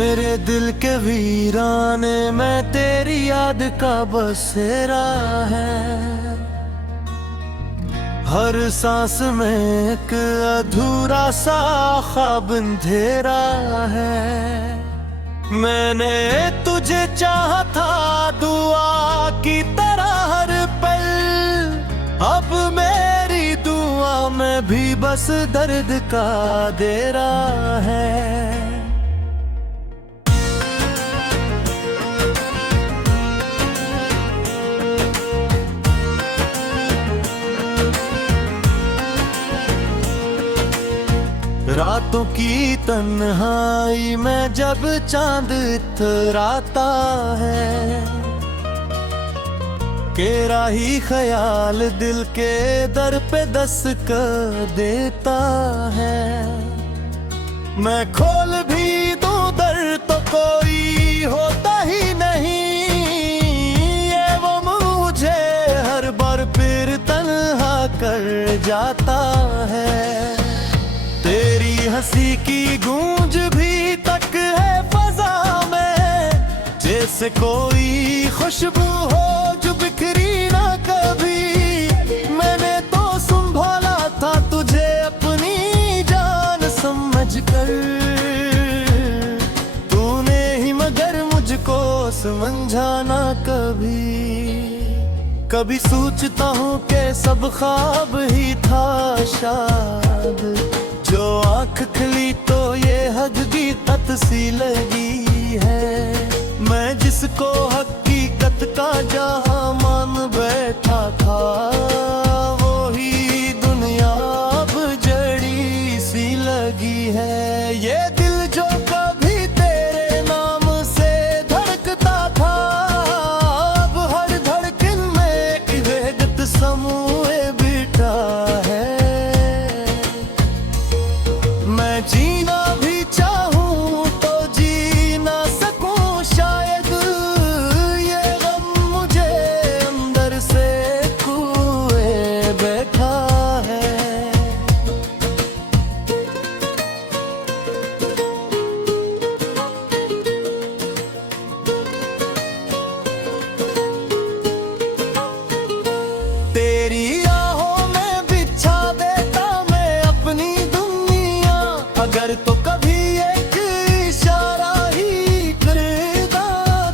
मेरे दिल के वीराने में तेरी याद का बसेरा है। हर सांस में एक अधूरा सा ख्वाब अंधेरा है। मैंने तुझे चाहा था दुआ की तरह हर पल, अब मेरी दुआ में भी बस दर्द का देरा है। रातों की तन्हाई में जब चांद इतराता है, तेरा ही ख्याल दिल के दर पे दस्तक देता है। मैं खोल भी दूं दर तो कोई होता ही नहीं, ये वो मुझे हर बार फिर तन्हा कर जाता है। तेरी हंसी की गूंज भी तक है फजा में, जैसे कोई खुशबू हो जो बिखरी ना कभी। मैंने तो संभाला था तुझे अपनी जान समझकर, तूने ही मगर मुझको समझा ना कभी। कभी सोचता हूँ कि सब ख्वाब ही था शायद, जो आँख खुली तो ये हकीकत सी लगी है। मैं जिसको हकीकत का जहां मान बैठा था, वो ही दुनिया अब जड़ी सी लगी है। ये दिल जो कभी तेरे नाम से धड़कता था, अब हर धड़कन में एक वेगत समूह बिठा है। मैं जीना भी चाहूं तो जी ना सकूं शायद, ये गम मुझे अंदर से कुए बैठा है। तेरी आहों में बिछा देता मैं अपनी दुनिया, अगर तो कभी एक इशारा ही करता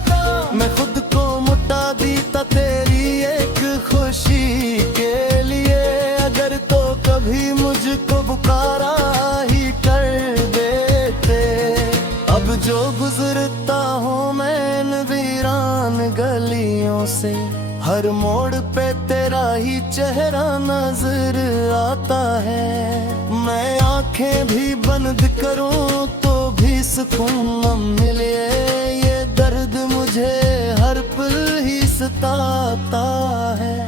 था। मैं खुद को मुटा देता तेरी एक खुशी के लिए, अगर तो कभी मुझको पुकारा ही कर देते। अब जो गुजरता हूँ मैं इन वीरान गलियों से, हर मोड़ पे तेरा ही चेहरा नजर आता है। मैं आंखें भी बंद करूं तो भी सुकून न मिले, ये दर्द मुझे हर पल ही सताता है।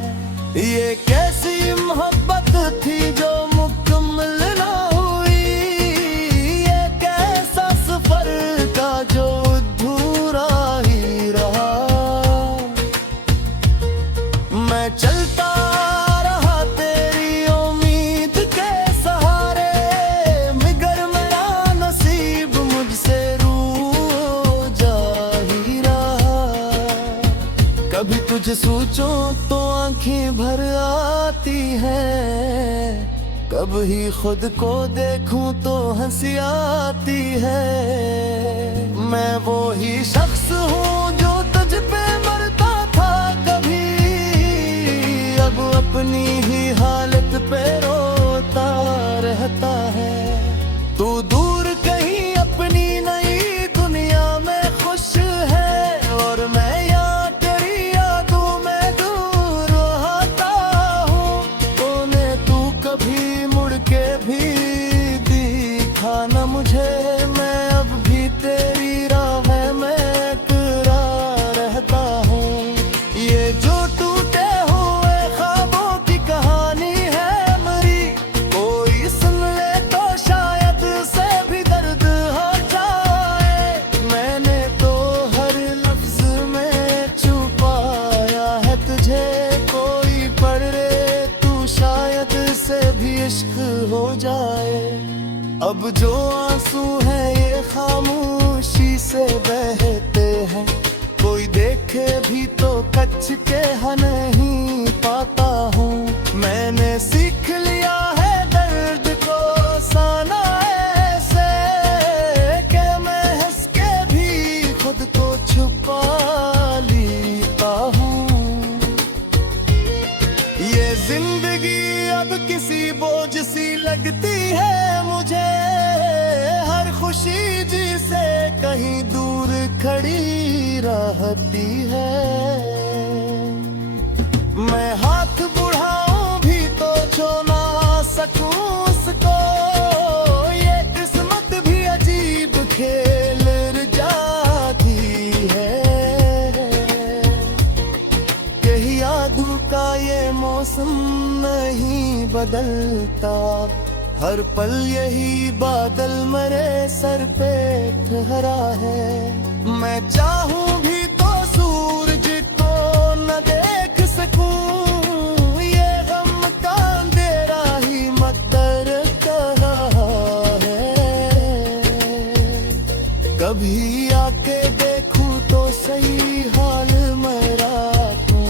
ये कैसी मोहब्बत थी जो मुकम्मल ना हुई, ये कैसा सफर का जो अधूरा ही रहा। मैं चलता रहा तेरी उम्मीद के सहारे, मगर मेरा नसीब मुझसे रूठ जा ही रहा। कभी तुझे सोचूं तो आंखें भर आती हैं, कभी खुद को देखूं तो हंसी आती है। मैं वो ही शख्स हूँ जो तुझ पे मरता था कभी, अब अपनी ही हालत पे रोता रहता है। तू दूर कहीं अपनी नई दुनिया में खुश है, और मैं यहाँ तेरी यादों में दूर रहता हूँ। तूने तू कभी मुड़ के भी दिखा न मुझे, मैं अब भी तेरी राह में खड़ा रहता हूँ। ये जो टूटे हुए ख्वाबों की कहानी है मेरी, कोई सुन ले तो शायद से भी दर्द हो जाए। मैंने तो हर लफ्ज में छुपाया है तुझे, कोई पढ़ ले तू शायद से भी इश्क हो जाए। अब जो आंसू है ये खामोशी से बहते हैं। कोई देखे भी तो कच्छ के नहीं पाता हूँ। मैंने सीख लिया है दर्द को साना ऐसे कि मैं हंस के भी खुद को छुपा लेता हूँ। ये जिंदगी अब किसी बोझ सी लगती है मुझे, हर खुशी जिसे कहीं दूर खड़ी रहती है। मैं हाथ बढ़ाऊं भी तो छू ना सकूं उसको, ये किस्मत भी अजीब खेल जाती है। यही यादों का ये मौसम नहीं बदलता, हर पल यही बादल मेरे सर पे ठहरा है। मैं चाहूं भी तो सूरज को न देख सकूं, ये गम का अंधेरा ही मकदर रहा है। कभी आके देखूं तो सही हाल मेरा तू,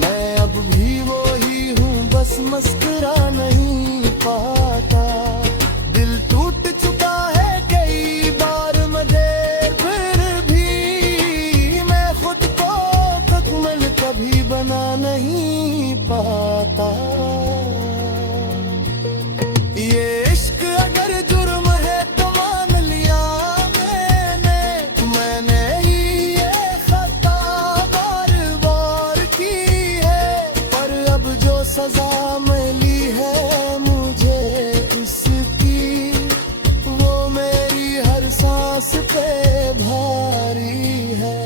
मैं अब भी वो ही हूँ, बस मुस्कुरा नहीं पाता। दिल टूट चुका है कई बार मगर फिर भी मैं खुद को मुकम्मल कभी बना नहीं पाता। ये इश्क अगर जुर्म है तो मान लिया मैंने ही ये खता बार बार की है। पर अब जो सजा मिली है मुझे उसकी, वो मेरी हर सांस पे भारी है।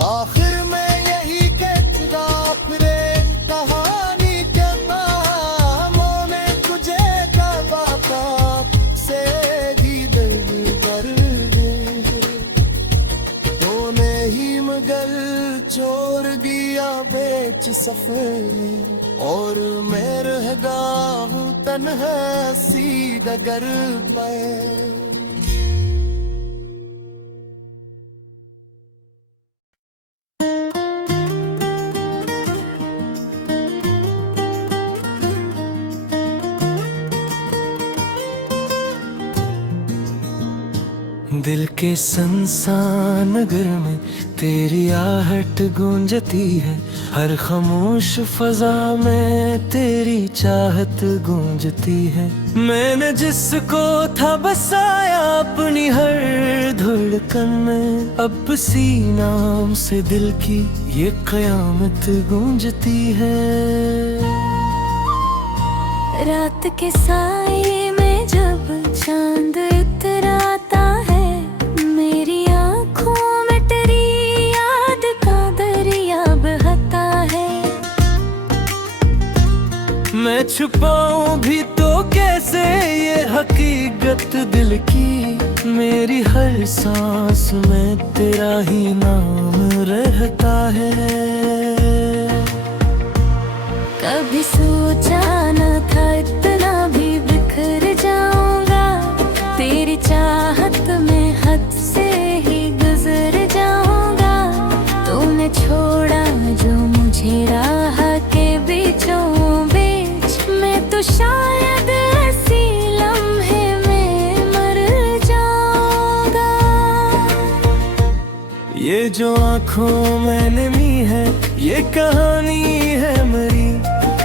आखिर में यही कहता फिरे कहानी के नामों ने तुझे कबाता से भी दर्द दर्द तूने ही मगर छोड़ दिया बेच सफर, और मैं रह गया हूँ तन्हा सी डगर पे। दिल के सुनसान नगर में तेरी आहट गूंजती है, हर खामोश फजा में तेरी चाहत गूंजती है। मैंने जिसको था बसाया अपनी हर धड़कन में, अब सी नाम से दिल की ये कयामत गूंजती है। रात के साए में जब चांद इतराता है, मेरी आँखों में तेरी याद का दरिया बहता है। मैं छुपाऊं भी तो कैसे ये हकीकत दिल की, मेरी हर सांस में तेरा ही नाम रहता है। कभी सोचा न था इतना भी बिखर जाऊंगा, तेरी चाहत में हद से ही गुजर जाऊंगा। तूने छोड़ा जो मुझे राह के बीचों बीच, मैं तो शायद ऐसी लम्हे में मर जाऊंगा। ये जो आँखों में नमी है ये कहानी है मेरी,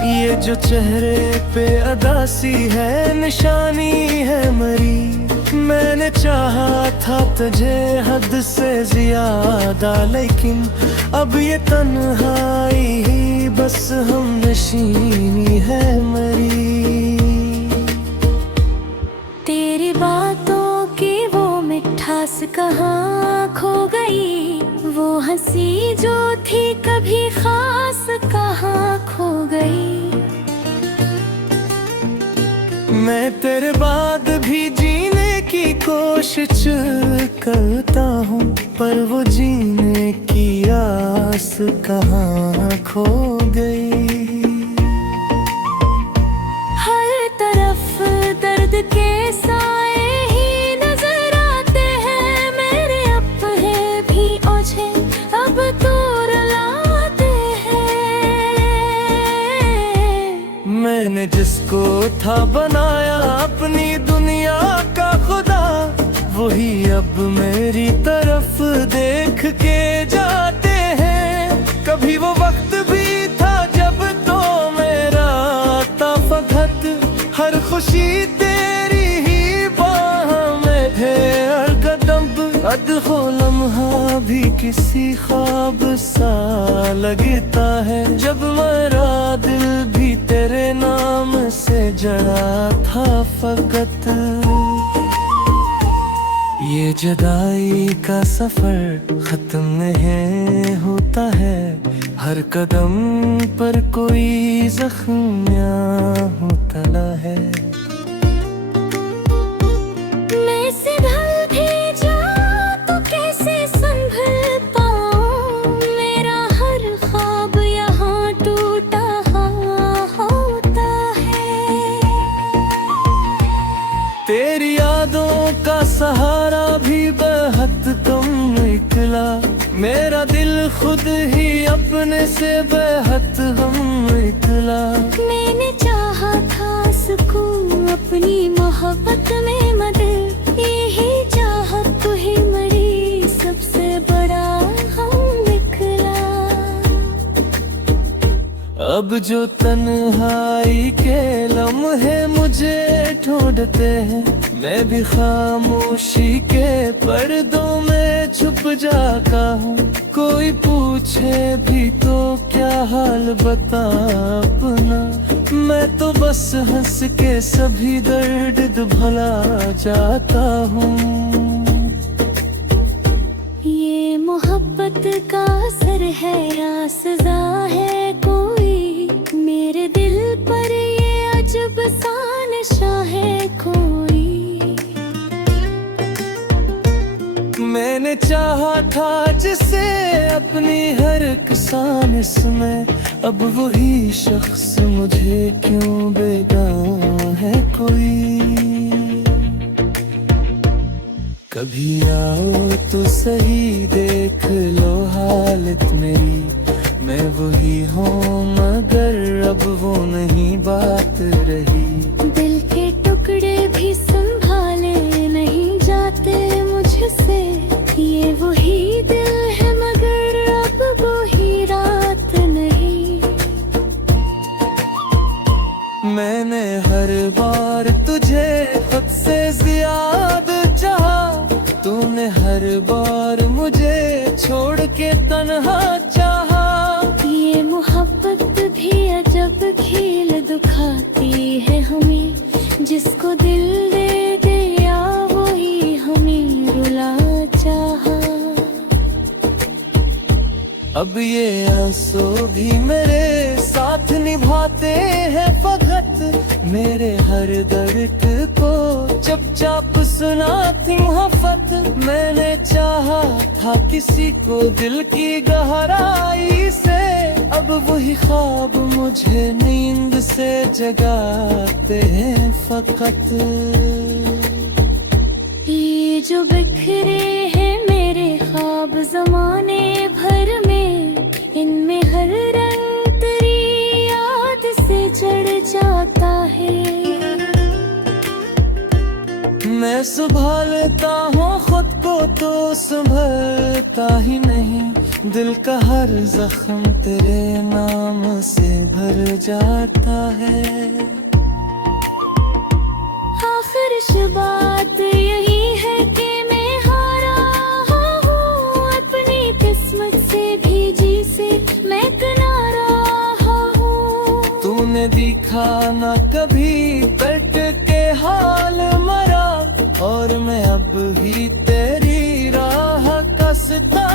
ये जो चेहरे पे अदासी है निशानी है मरी। मैंने चाहा था तुझे हद से ज्यादा, लेकिन अब ये तन्हाई ही बस हम नशीनी है मरी। तेरी बातों की वो मिठास कहाँ खो गई, वो हंसी जो थी कभी खास कहाँ खो गई। मैं तेरे बाद भी जीने की कोशिश करता हूँ, पर वो जीने की आस कहाँ खो गई। हर तरफ दर्द के साए ही नजर आते हैं, मेरे अपने मैंने जिसको था बनाया अपनी दुनिया का खुदा, वही अब मेरी तरफ देख के जाते हैं। कभी वो वक्त भी था जब तो मेरा था फकत, हर खुशी तेरी ही बाह में थे हर कदम। अद हो लम्हा भी किसी ख्वाब सा लगता है, जब मेरा दिल भी तेरे नाम से जड़ा था फकत। ये जुदाई का सफर खत्म नहीं होता है, हर कदम पर कोई जख्म होता है। मैं संभल भी जाऊं तो कैसे संभल पाऊं, मेरा हर ख्वाब यहाँ टूटा होता है। तेरी यादों का सहारा भी बेहद कम निकला, मेरा दिल खुद ही अपने से बेहद हम निकला। मैंने चाहा था सुकून अपनी मोहब्बत में मदद, यही चाहत तो ही मरी सबसे बड़ा हम निकला। अब जो तन्हाई के लम्हे मुझे ढूंढते हैं, मैं भी खामोशी के पर्दों में छुप जाता हूँ। कोई पूछे भी तो क्या हाल बता अपना, मैं तो बस हंस के सभी दर्द भुला जाता हूँ। ये मोहब्बत का असर है या सजा है कोई, मेरे दिल पर ये अजब सा नशा है कोई। मैंने चाहा था जिसे अपनी हर एक सांस में, अब वही शख्स मुझे क्यों बेगां है कोई। कभी आओ तो सही देख लो हालत मेरी, मैं वही हूँ मगर अब वो नहीं बात रही। दिल के टुकड़े भी संभाले नहीं जाते मुझसे, ये वही दिल है मगर अब वही रात नहीं। मैंने हर बार तुझे खुद से ज्यादा चाहा, तूने हर बार मुझे छोड़ के तन्हा चाहा। ये मोहब्बत भी अजब खेल दिखाती है हमें, जिसको दिल दे दिया वही हमें रुला चाहा। अब ये आंसू भी मेरे साथ निभाते हैं फकत, मेरे हर दर्द को चुपचाप सुनाती मोहब्बत। मैंने चाहा था किसी को दिल की गहराई से, अब वही ख्वाब मुझे नींद से जगाते हैं फकत। ये जो बिखरे हैं मेरे ख्वाब ज़माने भर में, इनमें हर रंग तेरी याद से चढ़ जाता है। मैं संभालता हूँ खुद को तो संभलता ही नहीं, दिल का हर जख्म तेरे नाम से भर जाता है। आखिर बात यही है कि मैं हारा हूँ, अपनी किस्मत से भेजी से मैं किनारा हूँ। तूने दिखा ना कभी कट के हाल मरा, और मैं अब भी तेरी राह का सितारा